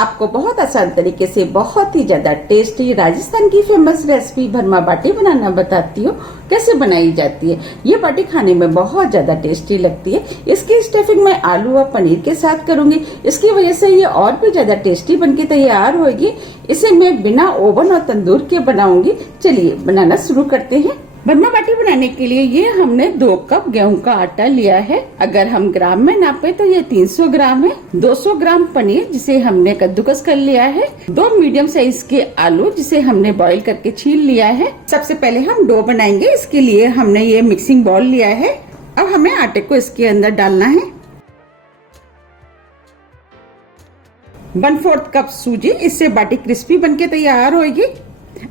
आपको बहुत आसान तरीके से बहुत ही ज्यादा टेस्टी राजस्थान की फेमस रेसिपी भरमा बाटी बनाना बताती हूँ। कैसे बनाई जाती है। ये बाटी खाने में बहुत ज्यादा टेस्टी लगती है। इसकी स्टफिंग मैं आलू और पनीर के साथ करूंगी। इसकी वजह से ये और भी ज्यादा टेस्टी बनके तैयार होगी। इसे मैं बिना ओवन और तंदूर के बनाऊंगी। चलिए बनाना शुरू करते हैं। भरमा बाटी बनाने के लिए ये हमने 2 कप गेहूं का आटा लिया है। अगर हम ग्राम में नापे तो ये 300 ग्राम है। 200 ग्राम पनीर जिसे हमने कद्दूकस कर लिया है। 2 मीडियम साइज के आलू जिसे हमने बॉईल करके छील लिया है। सबसे पहले हम डो बनाएंगे। इसके लिए हमने ये मिक्सिंग बाउल लिया है। अब हमें आटे को इसके अंदर डालना है। 1/4 कप सूजी, इससे बाटी क्रिस्पी बनके तैयार होगी।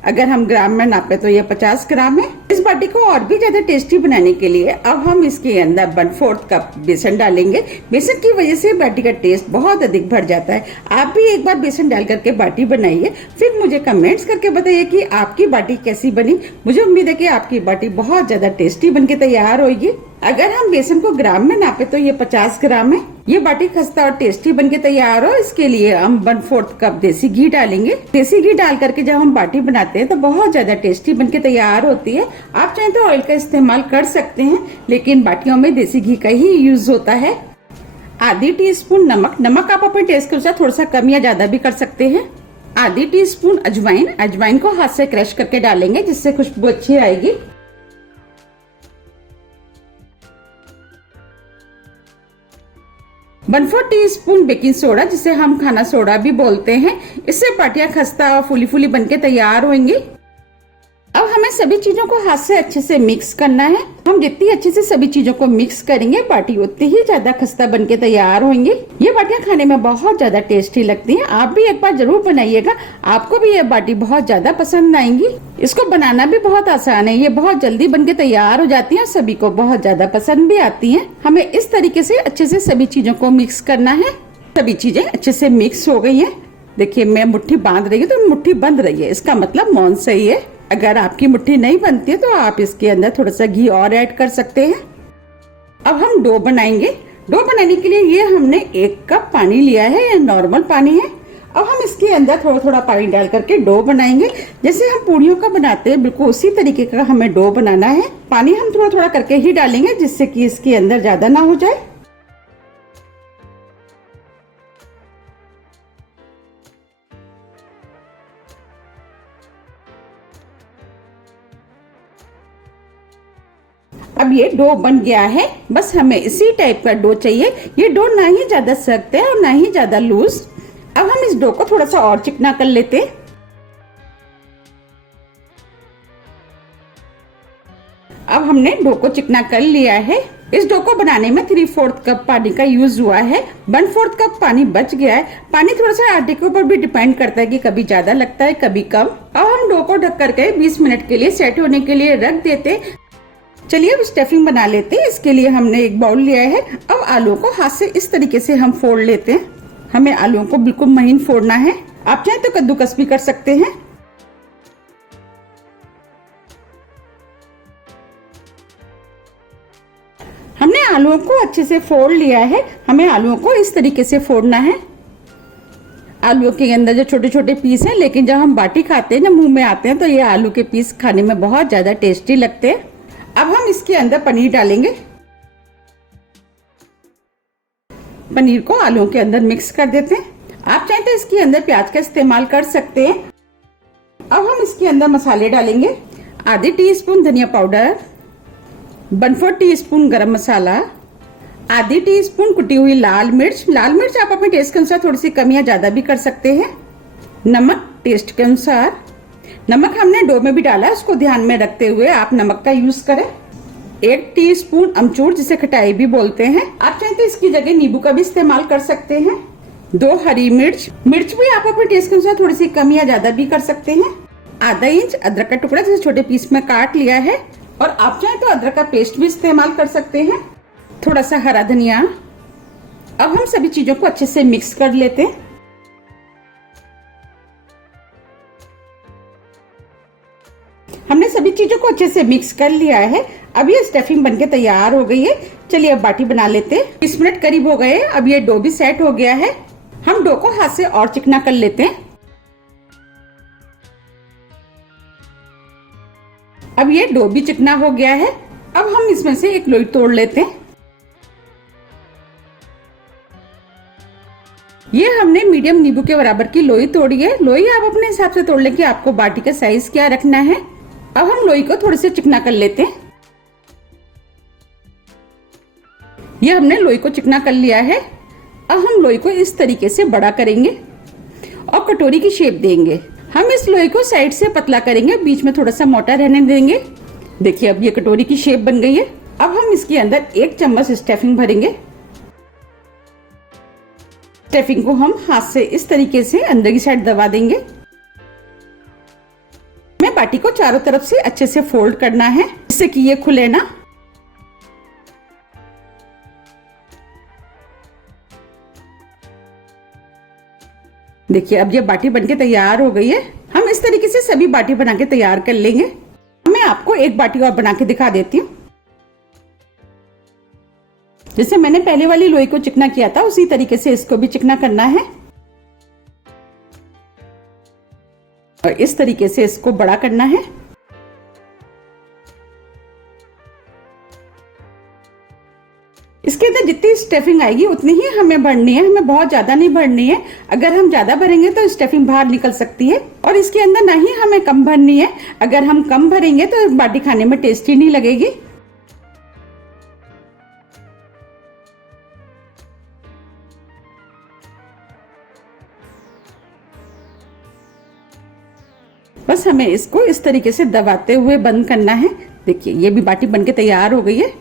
अगर हम ग्राम में नापे तो ये 50 ग्राम है। इस बाटी को और भी ज्यादा टेस्टी बनाने के लिए अब हम इसके अंदर 1/4 कप बेसन डालेंगे। बेसन की वजह से बाटी का टेस्ट बहुत अधिक बढ़ जाता है। आप भी एक बार बेसन डाल करके बाटी बनाइए, फिर मुझे कमेंट्स करके बताइए कि आपकी बाटी कैसी बनी। मुझे उम्मीद है कि आपकी बाटी बहुत ज्यादा टेस्टी बनके तैयार होगी। अगर हम बेसन को ग्राम में नापे तो ये 50 ग्राम है। ये बाटी खस्ता और टेस्टी बनके तैयार हो, इसके लिए हम 1/4 कप देसी घी डालेंगे। देसी घी डाल करके जब हम बाटी बनाते हैं तो बहुत ज्यादा टेस्टी बनके तैयार होती है। आप चाहें तो ऑयल का इस्तेमाल कर सकते हैं, लेकिन बाटियों में देसी घी का ही यूज होता है। आधी टीस्पून नमक, नमक आप अपने टेस्ट के अनुसार थोड़ा सा कम या ज्यादा भी कर सकते हैं। आधी टीस्पून अजवाइन, अजवाइन को हाथ से क्रश करके डालेंगे जिससे खुशबू अच्छी आएगी। 1/4 टीस्पून बेकिंग सोडा जिसे हम खाना सोडा भी बोलते हैं। इससे बाटियां खस्ता और फूली फूली बनके तैयार होंगी। अब हमें सभी चीजों को हाथ से अच्छे से मिक्स करना है। हम जितनी अच्छे से सभी चीजों को मिक्स करेंगे बाटी उतनी ही ज्यादा खस्ता बनके तैयार होंगी। ये बाटियां खाने में बहुत ज्यादा टेस्टी लगती हैं। आप भी एक बार जरूर बनाइएगा, आपको भी ये बाटी बहुत ज्यादा पसंद आएंगी। इसको बनाना भी बहुत आसान है। ये बहुत जल्दी बनके तैयार हो जाती है और सभी को बहुत ज्यादा पसंद भी आती है। हमें इस तरीके से अच्छे से सभी चीजों को मिक्स करना है। सभी चीजें अच्छे से मिक्स हो गई है। देखिए मैं मुट्ठी बांध रही हूँ तो मुट्ठी बंद रही है, इसका मतलब मौन सही है। अगर आपकी मुट्ठी नहीं बनती है तो आप इसके अंदर थोड़ा सा घी और ऐड कर सकते हैं। अब हम डो बनाएंगे। डो बनाने के लिए ये हमने 1 कप पानी लिया है, ये नॉर्मल पानी है। अब हम इसके अंदर थोड़ा थोड़ा पानी डाल करके डो बनाएंगे। जैसे हम पूड़ियों का बनाते हैं बिल्कुल उसी तरीके का हमें डो बनाना है। पानी हम थोड़ा थोड़ा करके ही डालेंगे जिससे कि इसके अंदर ज्यादा ना हो जाए। अब ये डो बन गया है। बस हमें इसी टाइप का डो चाहिए। ये डो ना ही ज्यादा सख्त है और ना ही ज्यादा लूज। अब हम इस डो को थोड़ा सा और चिकना कर लेते हैं। अब हमने डो को चिकना कर लिया है। इस डो को बनाने में 3/4 कप पानी का यूज हुआ है। 1/4 कप पानी बच गया है। पानी थोड़ा सा आटे के ऊपर भी डिपेंड करता है कि कभी ज्यादा लगता है कभी कम। अब हम डो को ढक करके 20 मिनट के लिए सेट होने के लिए रख देते। चलिए अब स्टफिंग बना लेते हैं। इसके लिए हमने एक बाउल लिया है। अब आलू को हाथ से इस तरीके से हम फोड़ लेते हैं। हमें आलूओं को बिल्कुल महीन फोड़ना है। आप चाहे तो कद्दूकस भी कर सकते हैं। हमने आलूओं को अच्छे से फोड़ लिया है। हमें आलूओं को इस तरीके से फोड़ना है। आलूओं के अंदर जो छोटे छोटे पीस हैं, लेकिन जब हम बाटी खाते हैं ना मुंह में आते हैं तो ये आलू के पीस खाने में बहुत ज्यादा टेस्टी लगते हैं। अब हम इसके अंदर पनीर डालेंगे। पनीर को आलूओं के अंदर मिक्स कर देते हैं। आप चाहें तो इसके अंदर प्याज का इस्तेमाल कर सकते हैं। अब हम इसके अंदर मसाले डालेंगे। आधी टीस्पून धनिया पाउडर, 1/4 टीस्पून गरम मसाला, आधी टीस्पून कुटी हुई लाल मिर्च। लाल मिर्च आप अपने टेस्ट के अनुसार थोड़ी सी कम या ज्यादा भी कर सकते हैं। नमक टेस्ट के अनुसार। नमक हमने डो में भी डाला है, उसको ध्यान में रखते हुए आप नमक का यूज करें। 1 टीस्पून अमचूर जिसे खटाई भी बोलते हैं। आप चाहें तो इसकी जगह नींबू का भी इस्तेमाल कर सकते हैं। 2 हरी मिर्च, मिर्च भी आप अपने टेस्ट के अनुसार थोड़ी सी कम या ज्यादा भी कर सकते हैं। आधा इंच अदरक का टुकड़ा जिसे छोटे पीस में काट लिया है। और आप चाहें तो अदरक का पेस्ट भी इस्तेमाल कर सकते हैं। थोड़ा सा हरा धनिया। अब हम सभी चीजों को अच्छे से मिक्स कर लेते हैं। हमने सभी चीजों को अच्छे से मिक्स कर लिया है। अब ये स्टफिंग बनके तैयार हो गई है। चलिए अब बाटी बना लेते हैं। 20 मिनट करीब हो गए। अब ये डो भी सेट हो गया है। हम डो को हाथ से और चिकना कर लेते हैं। अब ये डो भी चिकना हो गया है। अब हम इसमें से एक लोई तोड़ लेते हैं। ये हमने मीडियम नींबू के बराबर की लोई तोड़ी है। लोई आप अपने हिसाब से तोड़ लें कि आपको बाटी का साइज क्या रखना है। अब हम लोई को थोड़े से चिकना कर लेते हैं। ये हमने लोई को चिकना कर लिया है। अब हम लोई को इस तरीके से बड़ा करेंगे और कटोरी की शेप देंगे। हम इस लोई को साइड से पतला करेंगे, बीच में थोड़ा सा मोटा रहने देंगे। देखिए अब ये कटोरी की शेप बन गई है। अब हम इसके अंदर 1 चम्मच स्टफिंग भरेंगे। स्टफिंग को हम हाथ से इस तरीके से अंदर की साइड दबा देंगे। हमें बाटी को चारों तरफ से अच्छे से फोल्ड करना है जिससे कि ये खुले ना। देखिए अब ये बाटी बनके तैयार हो गई है। हम इस तरीके से सभी बाटी बना के तैयार कर लेंगे। मैं आपको एक बाटी और बना के दिखा देती हूँ। जैसे मैंने पहले वाली लोई को चिकना किया था उसी तरीके से इसको भी चिकना करना है और इस तरीके से इसको बड़ा करना है। इसके अंदर जितनी स्टफिंग आएगी उतनी ही हमें भरनी है, हमें बहुत ज्यादा नहीं भरनी है। अगर हम ज्यादा भरेंगे तो स्टफिंग बाहर निकल सकती है और इसके अंदर ना ही हमें कम भरनी है। अगर हम कम भरेंगे तो बाटी खाने में टेस्टी नहीं लगेगी। बस हमें इसको इस तरीके से दबाते हुए बंद करना है। देखिए ये भी बाटी बनके तैयार हो गई है।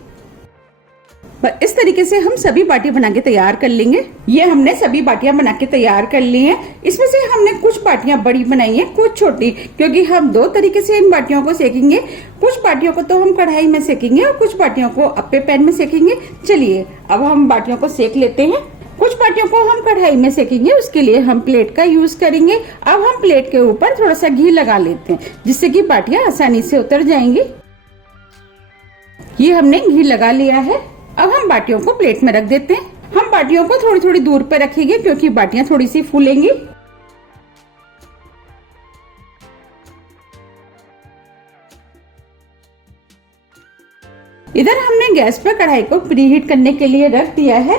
बस इस तरीके से हम सभी बाटी बना के तैयार कर लेंगे। ये हमने सभी बाटियां बना के तैयार कर ली हैं। इसमें से हमने कुछ बाटियां बड़ी बनाई हैं, कुछ छोटी, क्योंकि हम 2 तरीके से इन बाटियों को सेकेंगे। कुछ बाटियों को तो हम कढ़ाई में सेकेंगे और कुछ बाटियों को अप्पे पैन में सेकेंगे। चलिए अब हम बाटियों को सेक लेते हैं। कुछ बाटियों को हम कढ़ाई में सेकेंगे, उसके लिए हम प्लेट का यूज करेंगे। अब हम प्लेट के ऊपर थोड़ा सा घी लगा लेते हैं जिससे कि बाटियां आसानी से उतर जाएंगी। ये हमने घी लगा लिया है। अब हम बाटियों को प्लेट में रख देते हैं। हम बाटियों को थोड़ी थोड़ी दूर पर रखेंगे क्योंकि बाटियां थोड़ी सी फूलेंगी। इधर हमने गैस पर कढ़ाई को प्रीहीट करने के लिए रख दिया है।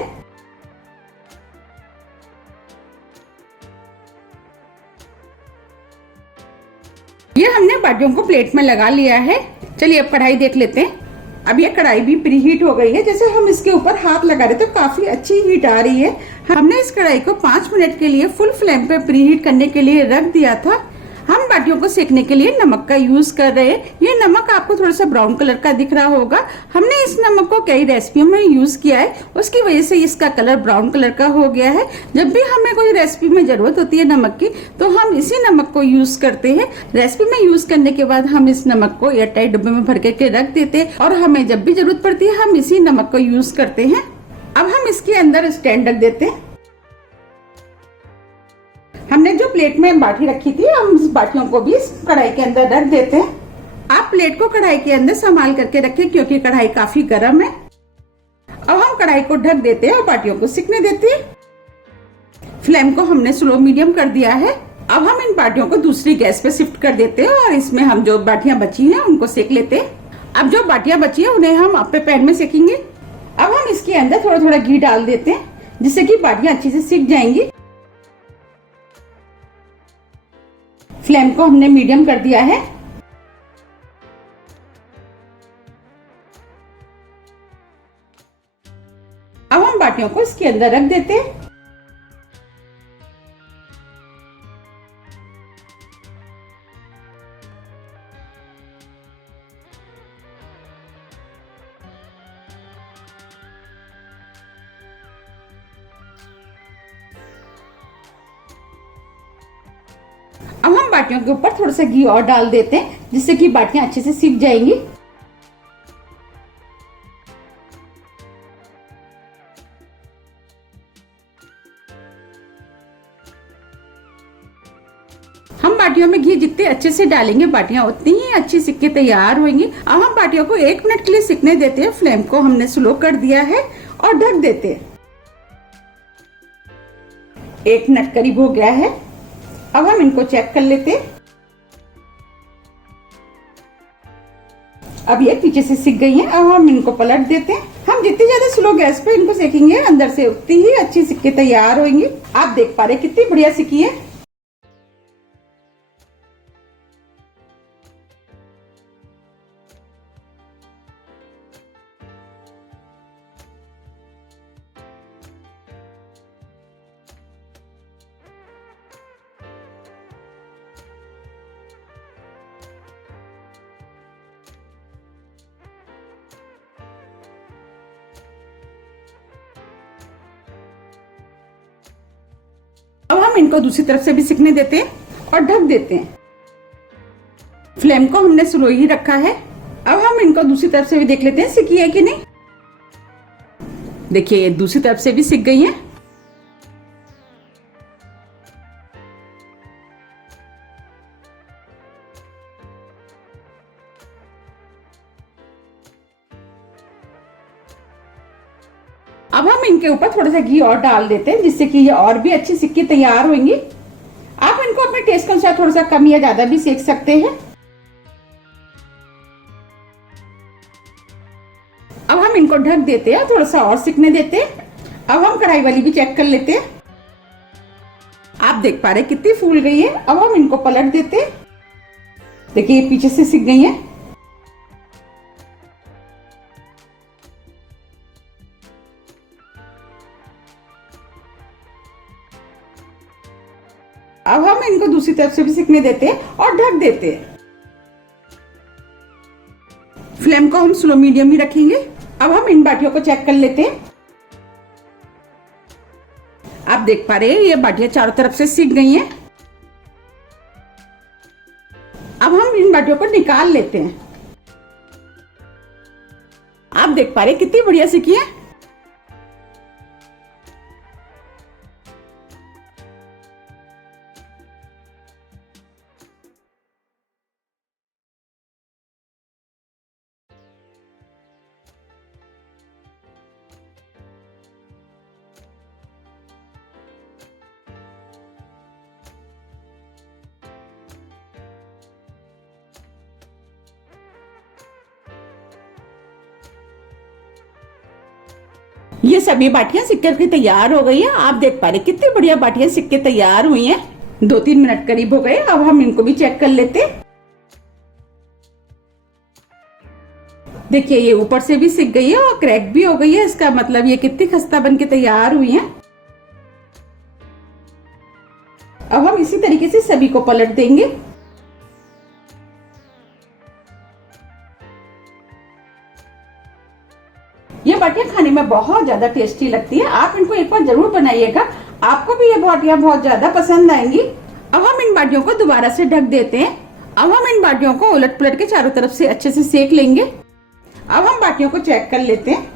ये हमने बाटियों को प्लेट में लगा लिया है। चलिए अब कढ़ाई देख लेते हैं। अब ये कढ़ाई भी प्रीहीट हो गई है। जैसे हम इसके ऊपर हाथ लगा रहे तो काफी अच्छी हीट आ रही है। हमने इस कढ़ाई को 5 मिनट के लिए फुल फ्लेम पे प्रीहीट करने के लिए रख दिया था। हम बाटियों को सेकने के लिए नमक का यूज कर रहे हैं। ये नमक आपको थोड़ा सा ब्राउन कलर का दिख रहा होगा। हमने इस नमक को कई रेसिपियों में यूज किया है, उसकी वजह से इसका कलर ब्राउन कलर का हो गया है। जब भी हमें कोई रेसिपी में जरूरत होती है नमक की तो हम इसी नमक को यूज करते हैं। रेसिपी में यूज करने के बाद हम इस नमक को एयरटाइट डब्बे में भर के रख देते हैं और हमें जब भी जरूरत पड़ती है हम इसी नमक को यूज करते हैं। अब हम इसके अंदर स्टैंड रख देते हैं। हमने जो प्लेट में बाटी रखी थी हम इस बाटियों को भी इस कढ़ाई के अंदर रख देते हैं। आप प्लेट को कढ़ाई के अंदर संभाल करके रखें क्योंकि कढ़ाई काफी गर्म है। अब हम कढ़ाई को ढक देते हैं और बाटियों को सिकने देते हैं। फ्लेम को हमने स्लो मीडियम कर दिया है। अब हम इन बाटियों को दूसरी गैस पे शिफ्ट कर देते हैं और इसमें हम जो बाटियां बची हैं उनको सेक लेते हैं। अब जो बाटियां बची है उन्हें हम अप्पे पैन में सेकेंगे। अब हम इसके अंदर थोड़ा थोड़ा घी डाल देते हैं जिससे कि बाटियां अच्छे से सिक जाएंगी। फ्लेम को हमने मीडियम कर दिया है। अब हम बाटियों को इसके अंदर रख देते हैं। अब हम बाटियों के ऊपर थोड़ा सा घी और डाल देते हैं जिससे कि बाटियां अच्छे से सिक जाएंगी। हम बाटियों में घी जितने अच्छे से डालेंगे बाटियां उतनी ही अच्छी सिक के तैयार होंगी। अब हम बाटियों को 1 मिनट के लिए सिकने देते हैं। फ्लेम को हमने स्लो कर दिया है और ढक देते हैं। 1 मिनट करीब हो गया है। अब हम इनको चेक कर लेते हैं। अब ये पीछे से सिक गई हैं। अब हम इनको पलट देते हैं। हम जितनी ज्यादा स्लो गैस पे इनको सेकेंगे अंदर से उतनी ही अच्छी सिक्के तैयार होंगी। आप देख पा रहे कितनी बढ़िया सिकी है। अब हम इनको दूसरी तरफ से भी सिकने देते हैं और ढक देते हैं। फ्लेम को हमने स्लो ही रखा है। अब हम इनको दूसरी तरफ से भी देख लेते हैं सिकी है कि नहीं। देखिए ये दूसरी तरफ से भी सिक गई हैं। अब हम इनके ऊपर थोड़ा सा घी और डाल देते हैं जिससे कि ये और भी अच्छी सिक्की तैयार होंगी। आप इनको अपने टेस्ट के अनुसार थोड़ा सा कम या ज्यादा भी सेक सकते हैं। अब हम इनको ढक देते हैं, थोड़ा सा और सिकने देते हैं। अब हम कढ़ाई वाली भी चेक कर लेते हैं। आप देख पा रहे कितनी फूल गई है। अब हम इनको पलट देते हैं। देखिए ये पीछे से सिक गई है। अब हम इनको दूसरी तरफ से भी सिकने देते हैं और ढक देते हैं। फ्लेम को हम स्लो मीडियम ही रखेंगे। अब हम इन बाटियों को चेक कर लेते हैं। आप देख पा रहे हैं ये बाटियां चारों तरफ से सिक गई हैं। अब हम इन बाटियों को निकाल लेते हैं। आप देख पा रहे हैं कितनी बढ़िया सिकी है। ये सभी बाटियां सिक करके तैयार हो गई हैं। आप देख पा रहे कितनी बढ़िया बाटियां सिक के तैयार हुई हैं। 2-3 मिनट करीब हो गए। अब हम इनको भी चेक कर लेते हैं। देखिए ये ऊपर से भी सिक गई है और क्रैक भी हो गई है। इसका मतलब ये कितनी खस्ता बन के तैयार हुई है। अब हम इसी तरीके से सभी को पलट देंगे। ये बाटियां खाने में बहुत ज्यादा टेस्टी लगती है। आप इनको एक बार जरूर बनाइएगा, आपको भी ये बाटियां बहुत ज्यादा पसंद आएंगी। अब हम इन बाटियों को दोबारा से ढक देते हैं। अब हम इन बाटियों को उलट पुलट के चारों तरफ से अच्छे से सेक लेंगे। अब हम बाटियों को चेक कर लेते हैं।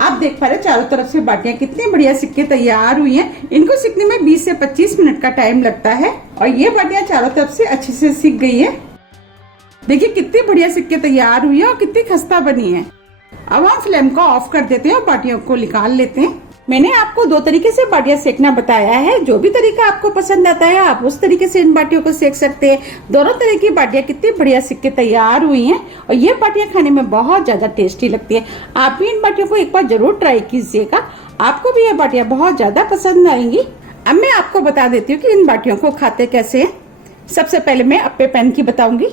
आप देख पा रहे चारों तरफ से बाटियां कितनी बढ़िया सिक के तैयार हुई हैं। इनको सिकने में 20 से 25 मिनट का टाइम लगता है और ये बाटियां चारों तरफ से अच्छे से सिक गई है। देखिए कितनी बढ़िया सिक के तैयार हुई है और कितनी खस्ता बनी है। अब हम फ्लेम को ऑफ कर देते हैं और बाटियों को निकाल लेते हैं। मैंने आपको 2 तरीके से बाटियां सेकना बताया है। जो भी तरीका आपको पसंद आता है आप उस तरीके से इन बाटियों को सेक सकते हैं। दोनों तरह की बाटियां कितनी बढ़िया सिक के तैयार हुई हैं और ये बाटियां खाने में बहुत ज्यादा टेस्टी लगती है। आप भी इन बाटियों को एक बार जरूर ट्राई कीजिएगा, आपको भी ये बाटियां बहुत ज्यादा पसंद आएंगी। अब मैं आपको बता देती हूँ कि इन बाटियों को खाते कैसे हैं। सबसे पहले मैं अप्पे पैन की बताऊंगी।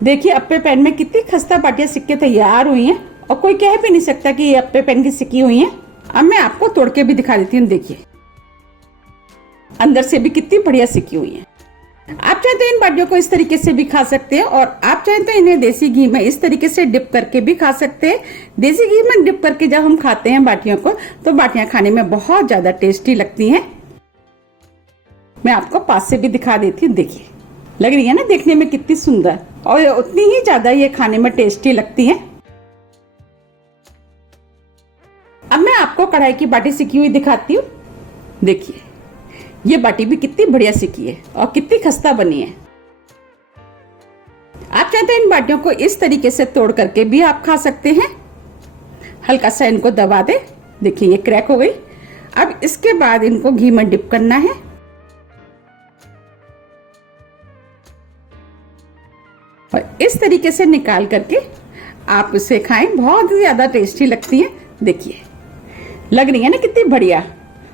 देखिए अप्पे पैन में कितनी खस्ता बाटियां सिक के तैयार हुई हैं और कोई कह भी नहीं सकता कि ये अप्पे पैन की सिकी हुई हैं। अब मैं आपको तोड़ के भी दिखा देती हूँ। देखिए अंदर से भी कितनी बढ़िया सिकी हुई है। आप चाहे तो इन बाटियों को इस तरीके से भी खा सकते हैं और आप चाहे तो इन्हें देसी घी में इस तरीके से डिप करके भी खा सकते हैं। देसी घी में डिप करके जब हम खाते हैं बाटियों को तो बाटियां खाने में बहुत ज्यादा टेस्टी लगती हैं। मैं आपको पास से भी दिखा देती हूँ। देखिए लग रही है ना देखने में कितनी सुंदर और उतनी ही ज्यादा ये खाने में टेस्टी लगती है। अब मैं आपको कढ़ाई की बाटी सिकी हुई दिखाती हूँ। देखिए ये बाटी भी कितनी बढ़िया सिकी है और कितनी खस्ता बनी है। आप चाहते हैं इन बाटियों को इस तरीके से तोड़ करके भी आप खा सकते हैं। हल्का सा इनको दबा दे। देखिए ये क्रैक हो गई। अब इसके बाद इनको घी में डिप करना है। और इस तरीके से निकाल करके आप इसे खाएं, बहुत ही ज्यादा टेस्टी लगती है। देखिए लग रही है ना कितनी बढ़िया,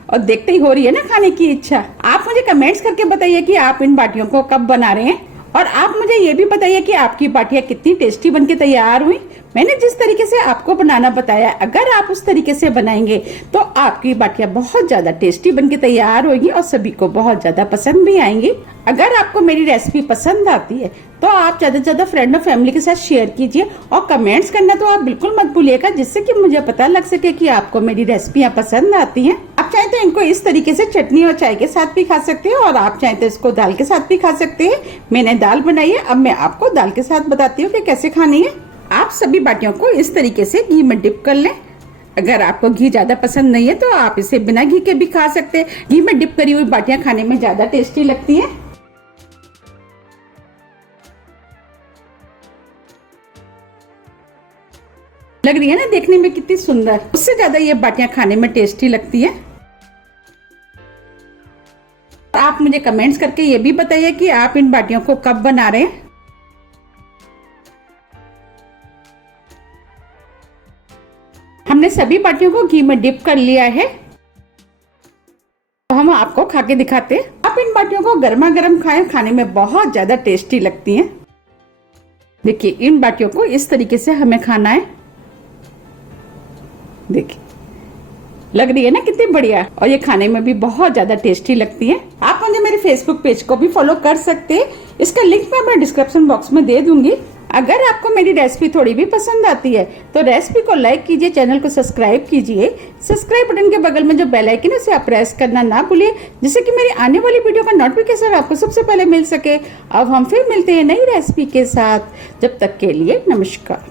और देखते ही हो रही है ना खाने की इच्छा। आप मुझे कमेंट्स करके बताइए कि आप इन बाटियों को कब बना रहे हैं, और आप मुझे ये भी बताइए कि आपकी बाटियां कितनी टेस्टी बनके तैयार हुई। मैंने जिस तरीके से आपको बनाना बताया, अगर आप उस तरीके से बनाएंगे तो आपकी बाटियां बहुत ज्यादा टेस्टी बनके तैयार होगी और सभी को बहुत ज्यादा पसंद भी आएंगी। अगर आपको मेरी रेसिपी पसंद आती है तो आप ज्यादा से ज्यादा फ्रेंड और फैमिली के साथ शेयर कीजिए, और कमेंट्स करना तो आप बिल्कुल मत भूलिएगा, जिससे कि मुझे पता लग सके कि आपको मेरी रेसिपियां पसंद आती हैं। आप चाहे तो इनको इस तरीके से चटनी और चाय के साथ भी खा सकते हैं, और आप चाहे तो इसको दाल के साथ भी खा सकते हैं। मैंने दाल बनाई है, अब मैं आपको दाल के साथ बताती हूँ कि कैसे खानी है। आप सभी बाटियों को इस तरीके से घी में डिप कर लें। अगर आपको घी ज्यादा पसंद नहीं है तो आप इसे बिना घी के भी खा सकते हैं। घी में डिप करी हुई बाटियां खाने में ज्यादा टेस्टी लगती हैं। लग रही है ना देखने में कितनी सुंदर, उससे ज्यादा ये बाटियां खाने में टेस्टी लगती है। आप मुझे कमेंट्स करके ये भी बताइए कि आप इन बाटियों को कब बना रहे हैं। हमने सभी बाटियों को घी में डिप कर लिया है, तो हम आपको खा के दिखाते हैं। आप इन बाटियों को गर्मा गर्म खाएं, खाने में बहुत ज्यादा टेस्टी लगती हैं। देखिए इन बाटियों को इस तरीके से हमें खाना है। देखिए लग रही है ना कितनी बढ़िया, और ये खाने में भी बहुत ज्यादा टेस्टी लगती है। आप मुझे मेरे फेसबुक पेज को भी फॉलो कर सकते हैं, इसका लिंक मैं डिस्क्रिप्शन बॉक्स में दे दूंगी। अगर आपको मेरी रेसिपी थोड़ी भी पसंद आती है तो रेसिपी को लाइक कीजिए, चैनल को सब्सक्राइब कीजिए। सब्सक्राइब बटन के बगल में जो बेल आइकन है उसे आप प्रेस करना ना भूलिए, जिससे कि मेरी आने वाली वीडियो का नोटिफिकेशन आपको सबसे पहले मिल सके। अब हम फिर मिलते हैं नई रेसिपी के साथ, जब तक के लिए नमस्कार।